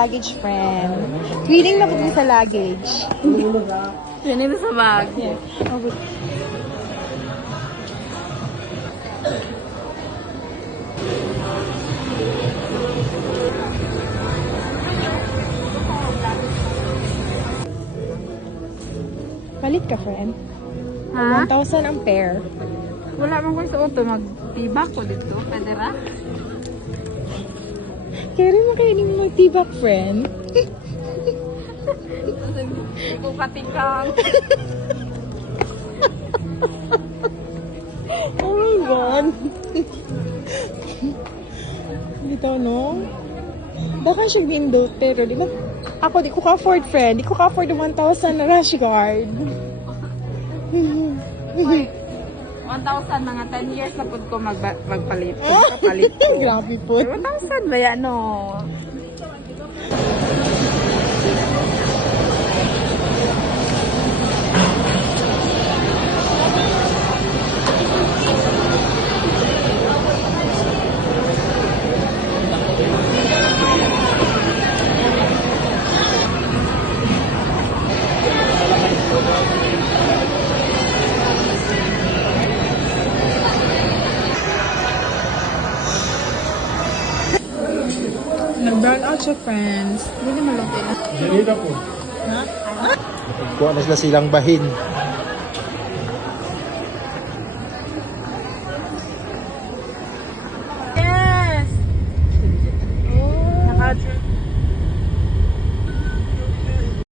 luggage, friend. Reading na po sa luggage. Yan ito sa bag. Yeah. Oh, palit ka, friend. Ha? 1,000 ang pair. Wala man ko sa auto. Magtibak ko dito. Pwede ra? Kaya rin mo kayo yung mag-tibak, friend. Hindi ko katikang. Oh my God. Dito, no? Baka siya window, pero di ba? Ako, di ko ka-afford, friend. Di ko ka-afford yung 1,000 na rush guard. 1,000 mga 10 years na po ko magpalit. Magpapalit ko. Grabe po. 1,000 ba yan, no? Nag-brown out siya, friends. Hindi naman lutin. Ganito po. Ha? Kuha na sila silang bahin. Yes!